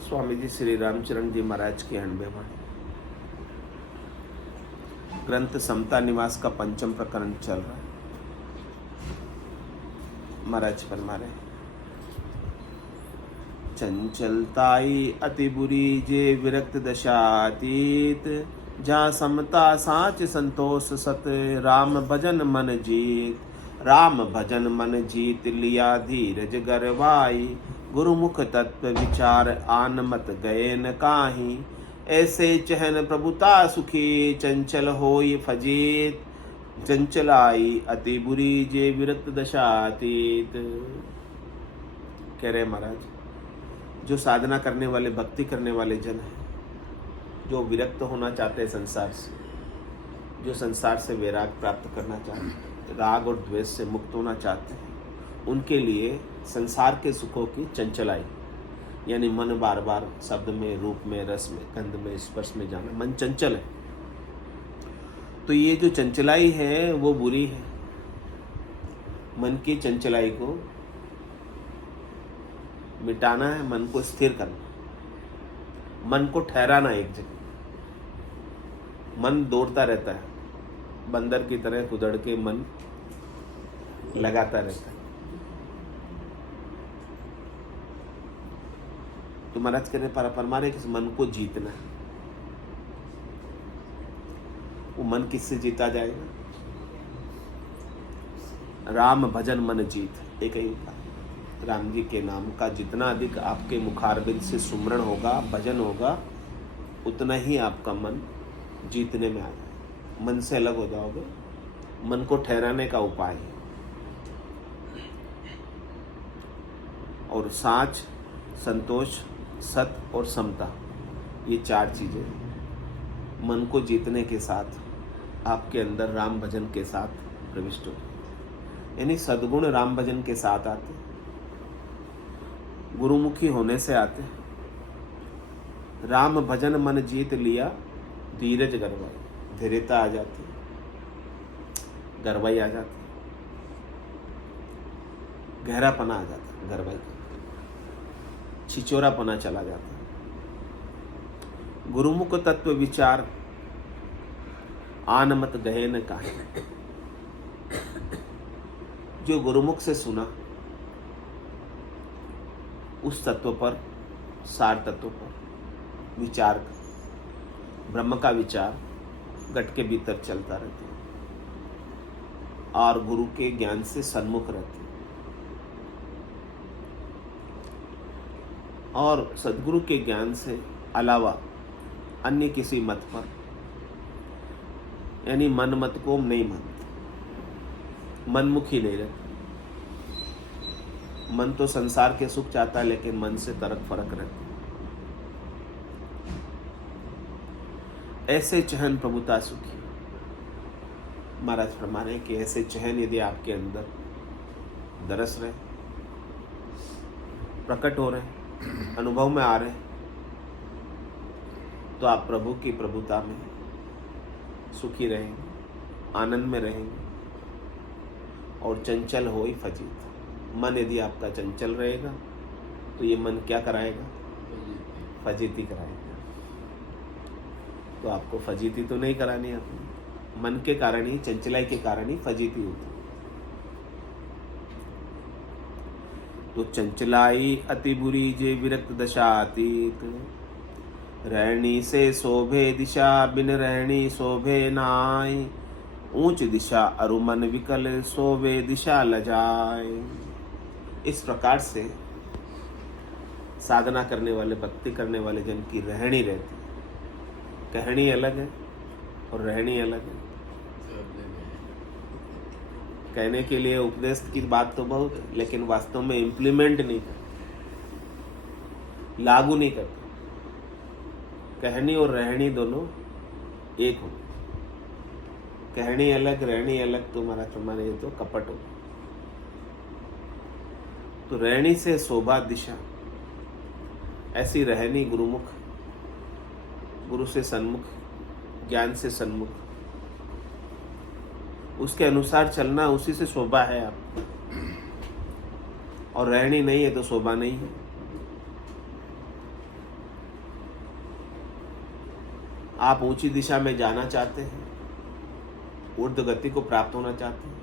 स्वामी जी श्री रामचरण जी महाराज की अणबेवा ग्रंथ समता निवास का पंचम प्रकरण चल रहा है। महाराज फरमा रहे, चंचलताई अति बुरी जे विरक्त दशातीत, जहाँ समता साच संतोष सत, राम भजन मन जीत। राम भजन मन जीत लिया धीरज गरवाई, गुरुमुख तत्व विचार आन मत गए न काहीं। ऐसे चहन प्रभुता सुखी, चंचल होई फजीत। चंचलाई अति बुरी जे विरक्त दशातीत। कह रहे महाराज, जो साधना करने वाले, भक्ति करने वाले जन हैं, जो विरक्त होना चाहते हैं संसार से, जो संसार से वैराग प्राप्त करना चाहते हैं, राग और द्वेष से मुक्त होना चाहते हैं, उनके लिए संसार के सुखों की चंचलाई, यानी मन बार बार शब्द में, रूप में, रस में, गंध में, स्पर्श में जाना, मन चंचल है। तो ये जो चंचलाई है वो बुरी है। मन की चंचलाई को मिटाना है, मन को स्थिर करना, मन को ठहराना एक जगह। मन दौड़ता रहता है, बंदर की तरह कुदड़ के मन लगाता रहता है। तो महाराज कहने परमारे किस मन को जीतना है। वो मन किससे जीता जाएगा? राम भजन मन जीत। एक ही उपाय, राम जी के नाम का जितना अधिक आपके मुखारबिंद से सुमरण होगा, भजन होगा, उतना ही आपका मन जीतने में आ जाए। मन से अलग हो जाओगे, मन को ठहराने का उपाय है। और साच, संतोष, सत और समता, ये चार चीजें मन को जीतने के साथ आपके अंदर राम भजन के साथ प्रविष्ट हो, यानी सद्गुण राम भजन के साथ आते, गुरुमुखी होने से आते। राम भजन मन जीत लिया धीरज गरवाई, धीरता आ जाती, गरवाई आ जाती, गहरापना आ जाता, गरवाई का छिचोरापना चला जाता। गुरुमुख तत्व विचार आन मत गए न काहे। जो गुरुमुख से सुना, उस तत्व पर, सार तत्व पर विचार, ब्रह्म का विचार घट के भीतर चलता रहता है और गुरु के ज्ञान से सन्मुख रहते हैं। और सद्गुरु के ज्ञान से अलावा अन्य किसी मत पर, यानी मन मत को नहीं मानते, मनमुखी नहीं रहते। मन तो संसार के सुख चाहता है, लेकिन मन से तरक फरक रहता है। ऐसे चहन प्रभुता सुखी। महाराज फरमाने हैं कि ऐसे चहन यदि आपके अंदर दरस रहे, प्रकट हो रहे, अनुभव में आ रहे, तो आप प्रभु की प्रभुता में सुखी रहेंगे, आनंद में रहेंगे। और चंचल होई फजीत। मन यदि आपका चंचल रहेगा तो ये मन क्या कराएगा? फजीती कराएगा। तो आपको फजीती तो नहीं करानी है अपनी, मन के कारण ही, चंचलाई के कारण ही फजीती होती। तो चंचलाई अति बुरी जे विरक्त दशातीत, रहनी से शोभे दिशा, बिन रहनी शोभे नाय। ऊंच दिशा अरुमन विकल, शोभे दिशा लजाए। इस प्रकार से साधना करने वाले, भक्ति करने वाले जन की रहनी रहती है। कहनी अलग है और रहनी अलग है। कहने के लिए उपदेश की बात तो बहुत है, लेकिन वास्तव में इम्प्लीमेंट नहीं करते, लागू नहीं करते। कहनी और रहनी दोनों एक हो। कहनी अलग, रहनी अलग, तो तुम्हारे ये तो कपट हो। तो रहनी से शोभा दिशा, ऐसी रहनी गुरुमुख, गुरु से सन्मुख, ज्ञान से सन्मुख, उसके अनुसार चलना, उसी से शोभा है आप। और रहनी नहीं है तो शोभा नहीं है। आप ऊंची दिशा में जाना चाहते हैं, ऊर्ध्व गति को प्राप्त होना चाहते हैं,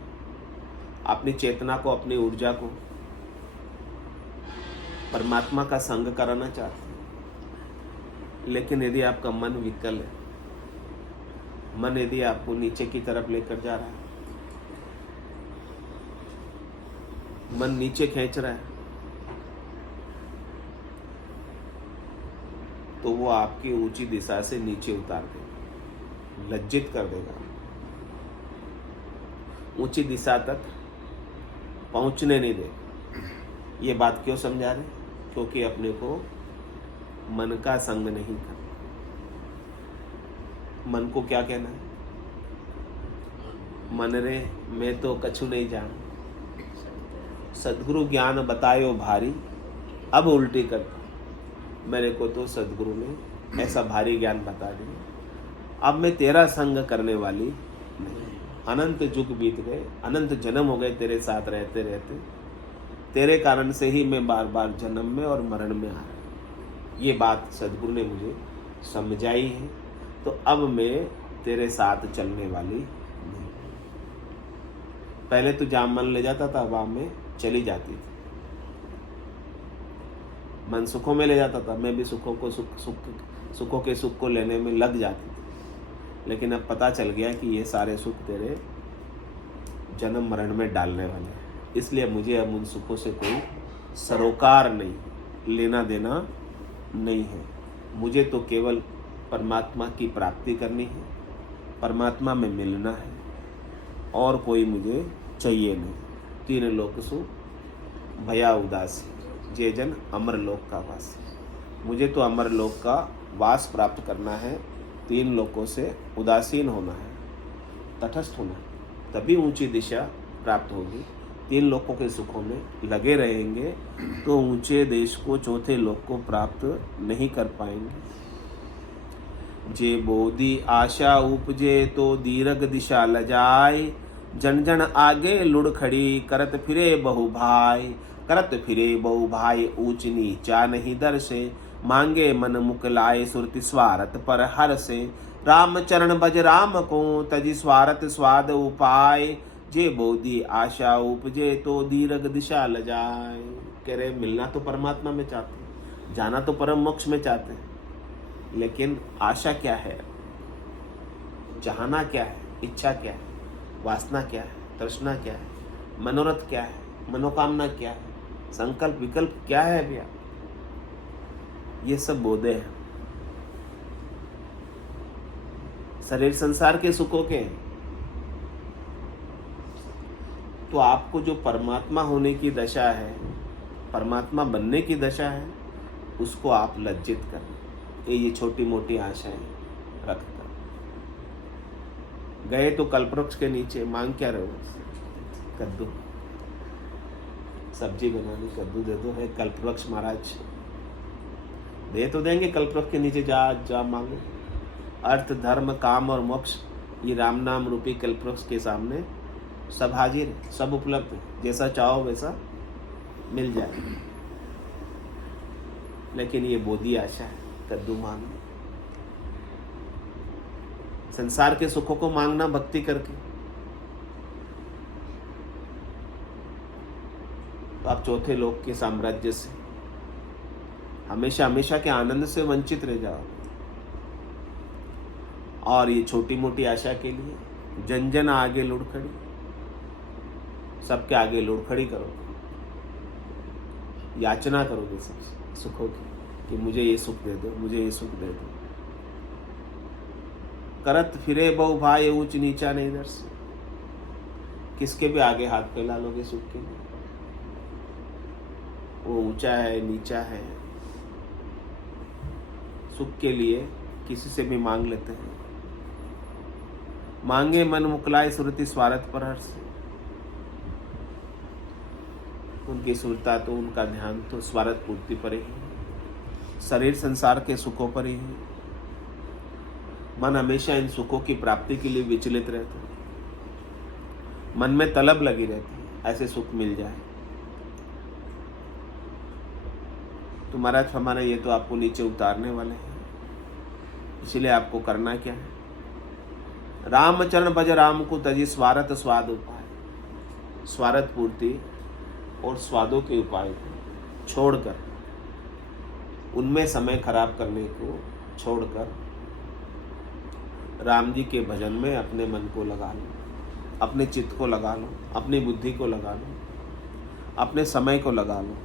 अपनी चेतना को, अपनी ऊर्जा को परमात्मा का संग कराना चाहते हैं। लेकिन यदि आपका मन विकल है, मन यदि आपको नीचे की तरफ लेकर जा रहा है, मन नीचे खींच रहा है, तो वो आपकी ऊंची दिशा से नीचे उतार देगा, लज्जित कर देगा। ऊंची दिशा तक पहुंचने नहीं देगा। ये बात क्यों समझा रहे? क्योंकि अपने को मन का संग नहीं करना। मन को क्या कहना है? मन रे मैं तो कछु नहीं जान, सदगुरु ज्ञान बतायो भारी, अब उल्टी करता। मेरे को तो सदगुरु ने ऐसा भारी ज्ञान बता दिया, अब मैं तेरा संग करने वाली नहीं। अनंत युग बीत गए, अनंत जन्म हो गए तेरे साथ रहते रहते, तेरे कारण से ही मैं बार बार जन्म में और मरण में आ रहा। ये बात सदगुरु ने मुझे समझाई है, तो अब मैं तेरे साथ चलने वाली नहीं। पहले तो जहाँ मन ले जाता था वहाँ में चली जाती थी, मन सुखों में ले जाता था, मैं भी सुखों के सुख को लेने में लग जाती थी। लेकिन अब पता चल गया कि ये सारे सुख तेरे जन्म मरण में डालने वाले हैं, इसलिए मुझे अब उन सुखों से कोई सरोकार नहीं, लेना देना नहीं है। मुझे तो केवल परमात्मा की प्राप्ति करनी है, परमात्मा में मिलना है, और कोई मुझे चाहिए नहीं। तीन लोक सुख भया उदासी, जे जन अमर लोक का वासी। मुझे तो अमर लोक का वास प्राप्त करना है, तीन लोकों से उदासीन होना है, तटस्थ होना है, तभी ऊंची दिशा प्राप्त होगी। तीन लोकों के सुखों में लगे रहेंगे तो ऊंचे देश को, चौथे लोक को प्राप्त नहीं कर पाएंगे। जे बोधि आशा उपजे तो दीर्घ दिशा लजाए, जन जन आगे लुढ़ खड़ी करत फिरे बहु भाई, करत फिरे बहु भाई ऊंच नीचा नहीं दर से, मांगे मन मुकलाए सुरति स्वार्थ पर हर से, राम चरण भज राम को तजी स्वार्थ स्वाद उपाय, जे बोधि आशा उपजे तो दीर्घ दिशा लजाए। कह रहे मिलना तो परमात्मा में चाहते हैं, जाना तो परम मोक्ष में चाहते हैं, लेकिन आशा क्या है, चाहना क्या है, इच्छा क्या है, वासना क्या है, तृष्णा क्या है, मनोरथ क्या है, मनोकामना क्या है, संकल्प विकल्प क्या है भैया, ये सब बोधे हैं। शरीर संसार के सुखों के हैं। तो आपको जो परमात्मा होने की दशा है, परमात्मा बनने की दशा है, उसको आप लज्जित करें। ये छोटी मोटी आशाएं रखकर गए तो कल्पवृक्ष के नीचे मांग क्या रहे हो? कद्दू, सब्जी बनानी, कद्दू दे दो। है कल्पवृक्ष महाराज, दे तो देंगे। कल्पवृक्ष के नीचे जा मांगो। अर्थ धर्म काम और मोक्ष, ये राम नाम रूपी कल्पवृक्ष के सामने सब हाजिर है, सब उपलब्ध है, जैसा चाहो वैसा मिल जाए। लेकिन ये बोधी आशा है, कद्दू मांगो। संसार के सुखों को मांगना भक्ति करके, तो आप चौथे लोक के साम्राज्य से हमेशा हमेशा के आनंद से वंचित रह जाओ। और ये छोटी मोटी आशा के लिए जन जन आगे लुढ़ खड़ी, सबके आगे लुढ़ खड़ी करो, याचना करोगे सब सुखों की कि मुझे ये सुख दे दो, मुझे ये सुख दे दो। करत फिरे बहु भाई ऊंच नीचा नहीं दर से, किसके भी आगे हाथ फैला लोगे सुख के लिए? वो ऊंचा है नीचा है, सुख के लिए किसी से भी मांग लेते हैं। मांगे मन मुकलाए सुरति स्वार्थ पर हर से, उनकी सुरता तो, उनका ध्यान तो स्वार्थ पूर्ति पर ही, शरीर संसार के सुखों पर ही है। मन हमेशा इन सुखों की प्राप्ति के लिए विचलित रहता है, मन में तलब लगी रहती है, ऐसे सुख मिल जाए। तो महाराज हमारे ये तो आपको नीचे उतारने वाले हैं, इसलिए आपको करना क्या है? रामचरण भज राम को तजी स्वार्थ स्वाद उपाय, स्वार्थ पूर्ति और स्वादों के उपाय को छोड़कर, उनमें समय खराब करने को छोड़कर राम जी के भजन में अपने मन को लगा लो, अपने चित्त को लगा लो, अपनी बुद्धि को लगा लो, अपने समय को लगा लो।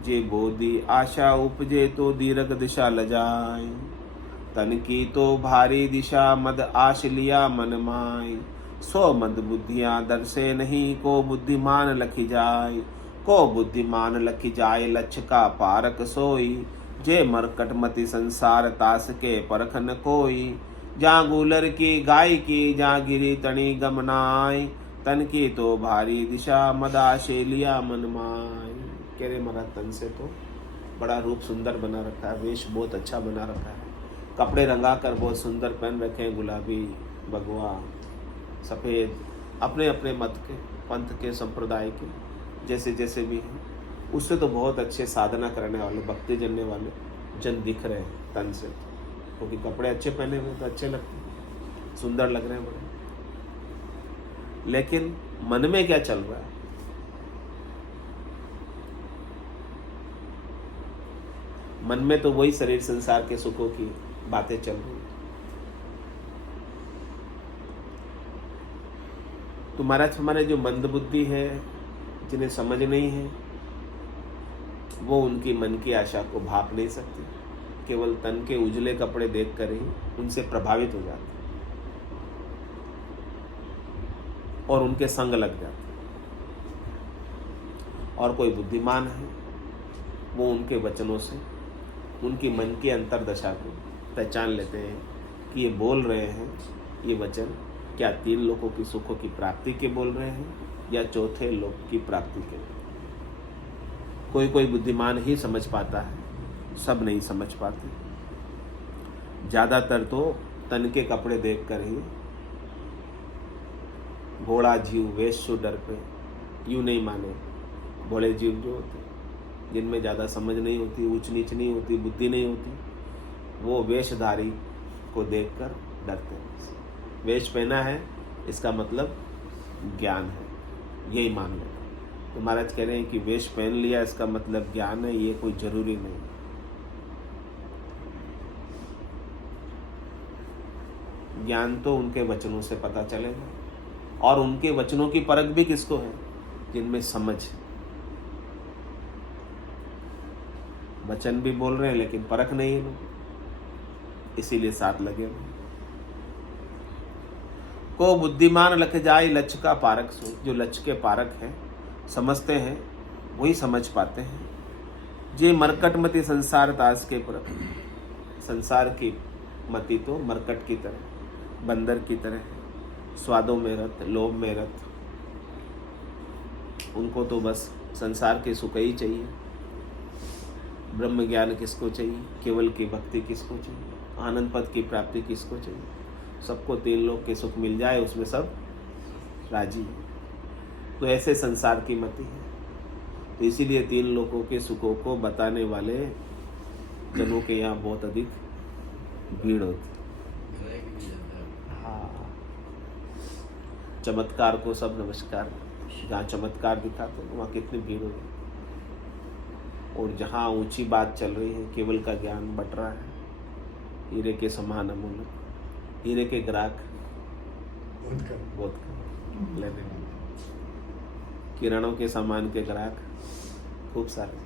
जे बोधि आशा उपजे तो दीर्घ दिशा लजाय, तन की तो भारी दिशा मद आश लिया मन माय। सो मद बुद्धियां दर्शे नहीं को बुद्धिमान लखी जाय, को बुद्धिमान लखी जाय लक्ष्य का पारक सोई। जे मरकट मति संसार तास के परखन कोई, जहाँ गूलर की गाय की जहाँ गिरी तणी गमनाय। तन की तो भारी दिशा मदाशे लिया मन माय। कह रहे महाराज तन से तो बड़ा रूप सुंदर बना रखा है, वेश बहुत अच्छा बना रखा है, कपड़े रंगा कर बहुत सुंदर पहन रखे हैं, गुलाबी भगवा सफ़ेद, अपने अपने मत के पंथ के संप्रदाय के जैसे जैसे भी हैं, उससे तो बहुत अच्छे साधना करने वाले भक्ति जनने वाले जन दिख रहे हैं तन से, क्योंकि कपड़े अच्छे पहने हुए तो अच्छे लगते हैं, सुंदर लग रहे हैं बड़े। लेकिन मन में क्या चल रहा है? मन में तो वही शरीर संसार के सुखों की बातें चल रही। तो महाराज हमारे जो मंद बुद्धि है, जिन्हें समझ नहीं है, वो उनकी मन की आशा को भाप नहीं सकती, केवल तन के उजले कपड़े देखकर ही उनसे प्रभावित हो जाते और उनके संग लग जाते। और कोई बुद्धिमान है, वो उनके वचनों से उनकी मन की अंतर्दशा को पहचान लेते हैं कि ये बोल रहे हैं ये वचन क्या 3 लोगों की सुखों की प्राप्ति के बोल रहे हैं या चौथे लोक की प्राप्ति के। कोई कोई बुद्धिमान ही समझ पाता है, सब नहीं समझ पाते। ज़्यादातर तो तन के कपड़े देखकर ही घोड़ा जीव वेश्य डर पे यूँ नहीं माने। भोले जीव जो होते, जिनमें ज़्यादा समझ नहीं होती, ऊंच नीच नहीं होती, बुद्धि नहीं होती, वो वेशधारी को देखकर डरते हैं। वेश पहना है इसका मतलब ज्ञान है, यही मान लो। तो महाराज कह रहे हैं कि वेश पहन लिया इसका मतलब ज्ञान है, ये कोई जरूरी नहीं। ज्ञान तो उनके वचनों से पता चलेगा, और उनके वचनों की परख भी किसको है? जिनमें समझ। वचन भी बोल रहे हैं लेकिन परख नहीं है लोग, इसीलिए साथ लगे हुए। को बुद्धिमान लख जाए लक्ष्य का पारक सो, जो लक्ष्य के पारक हैं, समझते हैं, वही समझ पाते हैं। जे मरकट मति संसार तास के परख, संसार की मति तो मरकट की तरह, बंदर की तरह, स्वादों में रत, लोभ में रत, उनको तो बस संसार के सुख ही चाहिए। ब्रह्म ज्ञान किसको चाहिए? केवल की भक्ति किसको चाहिए? आनंद पद की प्राप्ति किसको चाहिए? सबको 3 लोक के सुख मिल जाए, उसमें सब राजी है। तो ऐसे संसार की मति है। तो इसीलिए 3 लोकों के सुखों को बताने वाले जनों के यहाँ बहुत अधिक भीड़ होती। हाँ, चमत्कार को सब नमस्कार, जहाँ चमत्कार दिखाते हैं वहाँ कितनी भीड़ होती। और जहाँ ऊंची बात चल रही है, केवल का ज्ञान बट रहा है, हीरे के समान अमूल्य, हीरे के ग्राहक बहुत कम लेने में, किरणों के सामान के ग्राहक खूब सारे,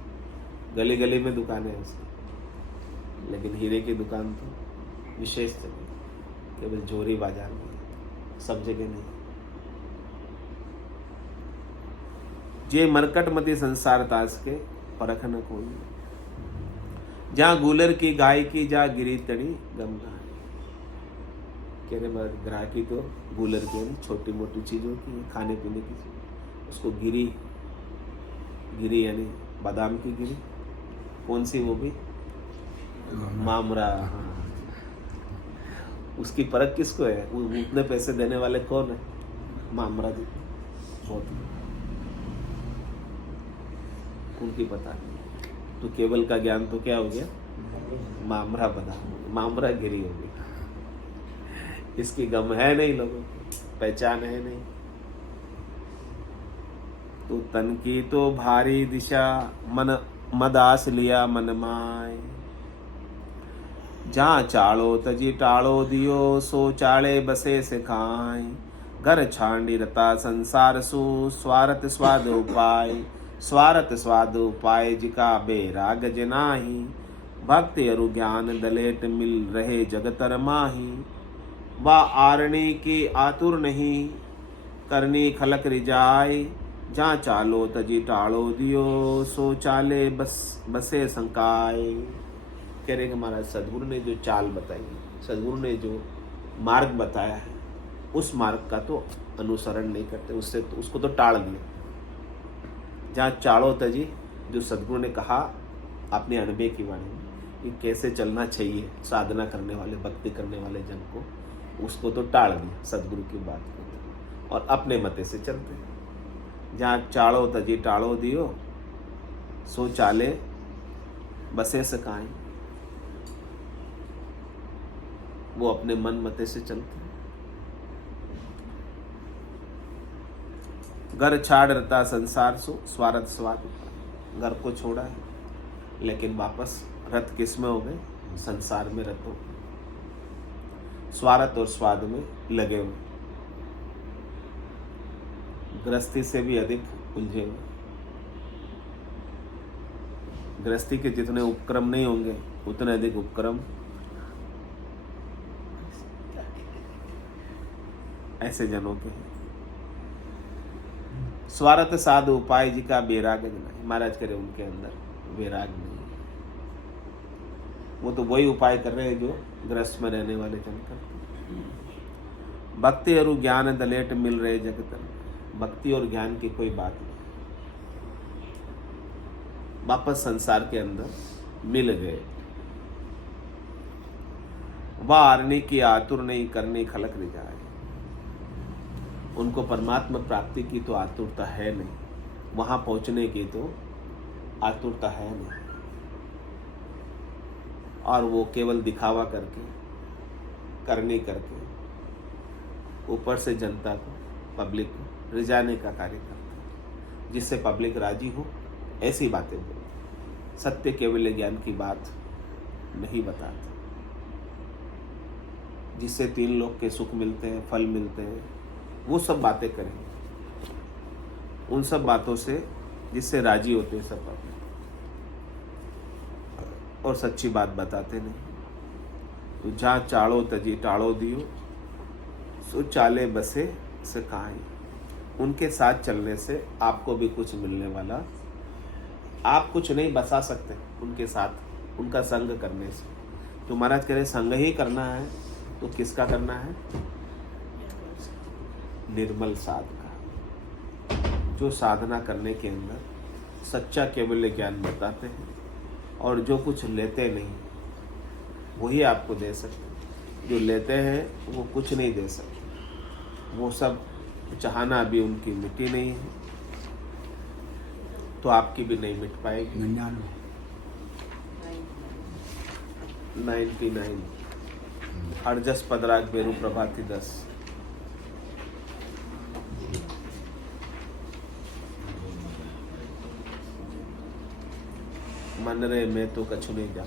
गली गली में दुकानें हैं उसकी, लेकिन हीरे की दुकान तो विशेष जगह, केवल जोरी बाजार में, सब जगह नहीं। जे मरकट मति संसार तास के परख न कोई, जहाँ गूलर की गाय की जहाँ गिरी तड़ी गंगा। कह रहे ग्राहकी तो गूलर की छोटी मोटी चीज़ों की, खाने पीने की चीज, उसको गिरी, गिरी यानी बादाम की गिरी, कौन सी वो भी मामरा। हाँ, उसकी परख किसको है? उतने पैसे देने वाले कौन है? मामरा जी, बहुत उनकी पता नहीं। तो केवल का ज्ञान तो क्या हो गया, मामरा बना, मामरा गिरी हो गई। इसकी गम है नहीं, लोगों को पहचान है नहीं। तो तन की तो भारी दिशा, मन मदास लिया मन माय। जहाँ चालो तजी टालो दियो, सो चाले बसे सिखाए। घर छांडी रता संसार सु, स्वार्थ स्वाद उपाय। स्वार्थ स्वाद उपाय जिका बेराग जनाही। भक्ति अरु ज्ञान दलेट मिल रहे जगतर माही। वा आरणी की आतुर नहीं, करनी खलक रिजाय। जहाँ चालो तजी टालो दियो, सो चाले बसे संकाय। कह रहे कि महाराज सदगुरु ने जो चाल बताई, सदगुरु ने जो मार्ग बताया है, उस मार्ग का तो अनुसरण नहीं करते, उससे तो उसको तो टाल दिया। जहाँ चालो तजी, जो सदगुरु ने कहा अपने अनुभव की वाणी में कि कैसे चलना चाहिए साधना करने वाले, भक्ति करने वाले जन को, उसको तो टाल दिया सदगुरु की बात को, और अपने मते से चलते हैं। जहाँ चालो तजी टालो दियो, सो चाले बसे सकाएं। वो अपने मन मते से चलते हैं। घर छाड़ रता संसार सो, स्वार्थ स्वाद। घर को छोड़ा है, लेकिन वापस रत किस में हो गए, संसार में रत हो गए, स्वार्थ और स्वाद में लगे हुए, गृहस्थी से भी अधिक उलझे हुए। गृहस्थी के जितने उपक्रम नहीं होंगे, उतने अधिक उपक्रम ऐसे जनों के हैं। स्वार्थ साधु उपाय जी का बेराग नहीं। महाराज करे उनके अंदर बेराग नहीं, वो तो वही उपाय कर रहे हैं जो गृहस्थ में रहने वाले जन करते। भक्ति और ज्ञान दलेट मिल रहे जगत। भक्ति और ज्ञान की कोई बात नहीं, वापस संसार के अंदर मिल गए। वारणी की आतुर नहीं, करनी खलक रिजाए। उनको परमात्मा प्राप्ति की तो आतुरता है नहीं, वहां पहुंचने की तो आतुरता है नहीं, और वो केवल दिखावा करके, करनी करके ऊपर से जनता को, पब्लिक को रिझाने का कार्य करते हैं, जिससे पब्लिक राजी हो ऐसी बातें बोलते। सत्य केवल ज्ञान की बात नहीं बताते, जिससे 3 लोग के सुख मिलते हैं, फल मिलते हैं, वो सब बातें करें। उन सब बातों से जिससे राजी होते हैं सब पब्लिक, और सच्ची बात बताते नहीं। तो जहाँ चाड़ो तजी टाड़ो दियो, सो चाले बसे सिखाए। उनके साथ चलने से आपको भी कुछ मिलने वाला। आप कुछ नहीं बसा सकते उनके साथ, उनका संग करने से। तो महाराज कह रहे संग ही करना है, तो किसका करना है? निर्मल साध का, जो साधना करने के अंदर सच्चा केवल ज्ञान बताते हैं, और जो कुछ लेते नहीं वही आपको दे सकते। जो लेते हैं वो कुछ नहीं दे सकते, वो सब चाहना अभी उनकी मिट्टी नहीं है, तो आपकी भी नहीं मिट पाएगी। 99 अर्जस पदराग बेरू प्रभाती 10। मन रे मैं तो कछु नहीं जा।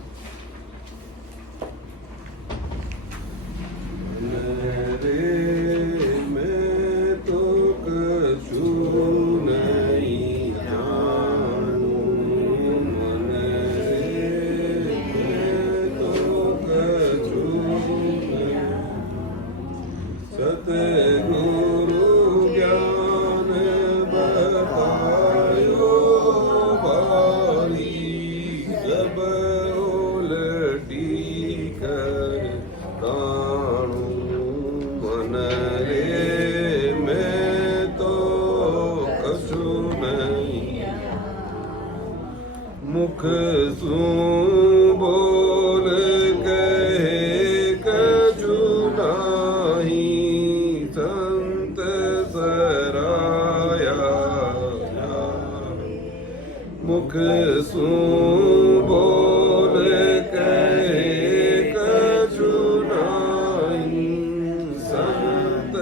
मुख सु बोल कहे कछु नाही, संत सराया। मुख મુખ શું બોલ કહે કછું નહીં સંત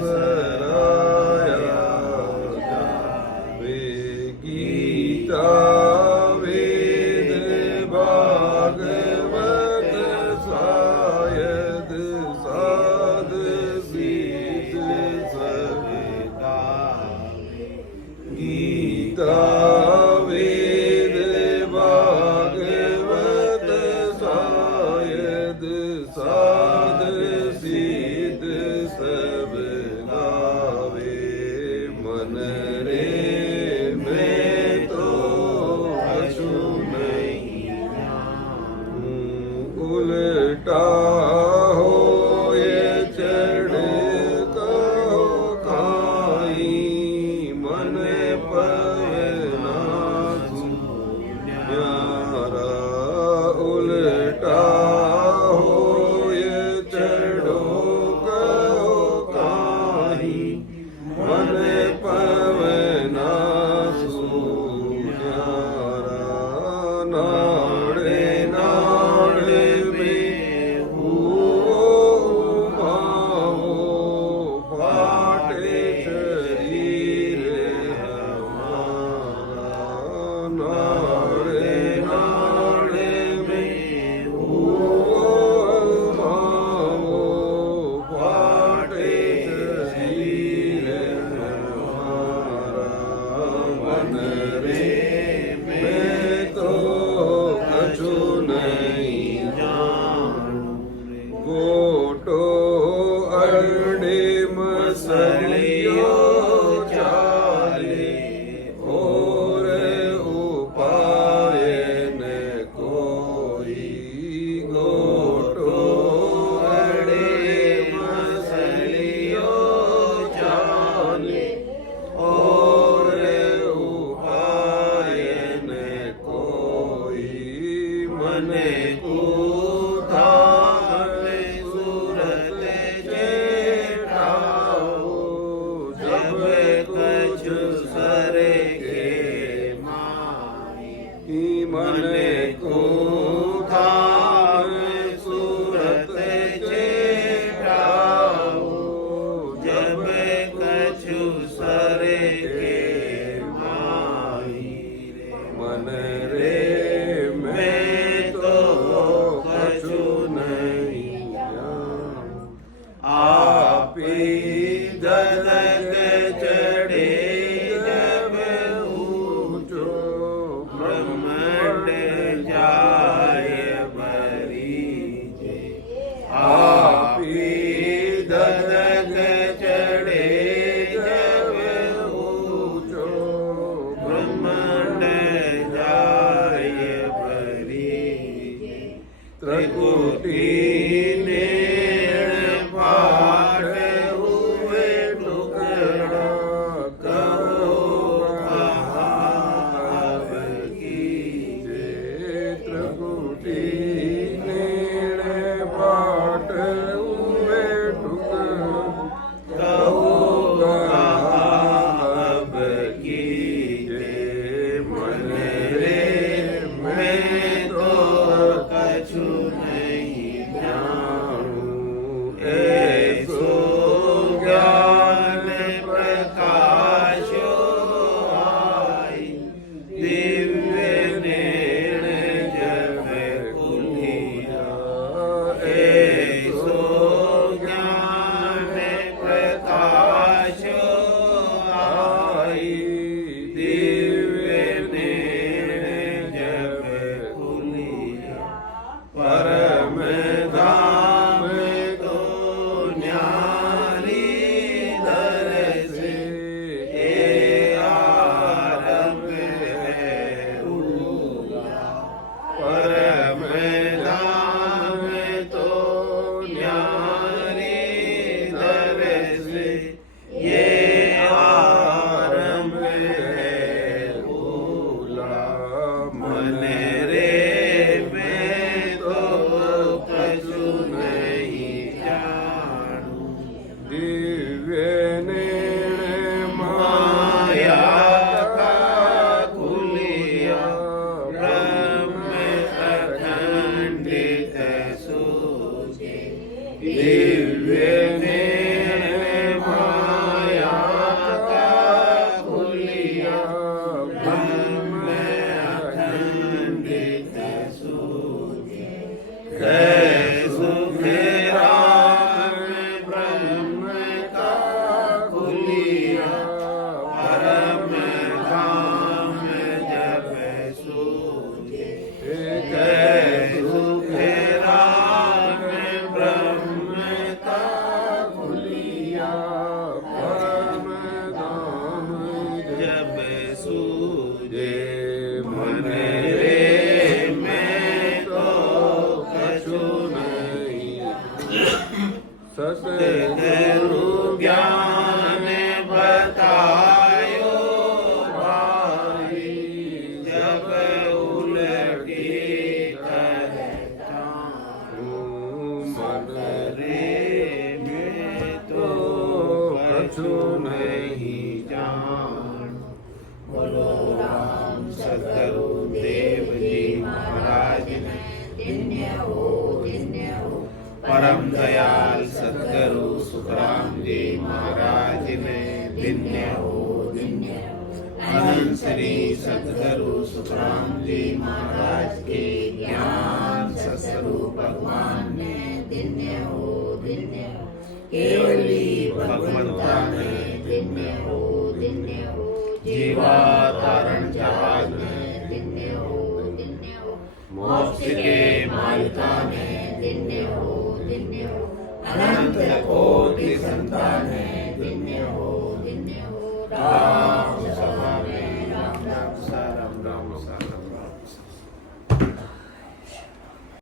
સરાયા જાવે ગીતા વેદ ભાગવત સાયદ સાધ સિદ્ધ ગીતા વેદ ભાગવત સાયદ સાધ સિદ્ધ સબ ગાવે મન રે મેં તો કશું નહીં ઉલટા હોય ચડે કહો કાઈ મને પવના સુન્યારા ઉલટા હોય ચડો કહો કાઈ મને પવના સુન્યારા નાડે નાડે બે માવો ફાટે શરીર હમારા નાડે નાડે બે માવો ફાટે શરીર હમારા મન રે મેં તો કછું નહીં ગોટો અરડે મસલિયો ચાલે ઓર ઉપાય ન કોઈ ગોટો અરડે મસલિયો ચાલે ઓર ઉપાય ન કોઈ મને ઉધાર સુરત ચેઠાઓ જબ કછુ સરે કે માઈ મને ઉધાર સુરત ચેઠાઓ જબ કછુ સરે કે માઈ મન રે મેં તો કછું નહીં આપી દદક ચડે જબ ઊંચો બ્રહ્માંડ જાય ભરી જે આપી દદક ચડે જબ ઊંચો બ્રહ્માંડ જાય ભરી ત્રિકુટીને પાઠ હુએ ટુકડા કહો કહાવ કીજે ત્રિકુટીને પાઠ હુએ ટુકડા કહો કહાવ કીજે મન રે મેં તો કછું નહીં જાણું એસો જ્ઞાન પ્રકાશો આઈ દિવ્ય નેણ જબ ખુલ્યા એસો જ્ઞાન પ્રકાશો આઈ દિવ્ય નેણ જબ ખુલ્યા પરમ ધામ તો ન્યારી દરસે એ આરંભ હૈ ઉલા પરમ ધામ તો ન્યારી દરસે ये आरंभ है उला मन रे मैं तो कछु नहीं जानू दिव्य ने माया का खुलिया परम दयाल सतगुरु सुखराम जी महाराज ने धन्य हो अनंत श्री सतगुरु सुखराम जी महाराज के ज्ञान सत्स्वरूप भगवान ने धन्य हो केवली भगवंता ने धन्य हो जीवा तारण जहाज में धन्य हो मोक्ष के मालिका ने धन्य हो अनंत कोटि संतान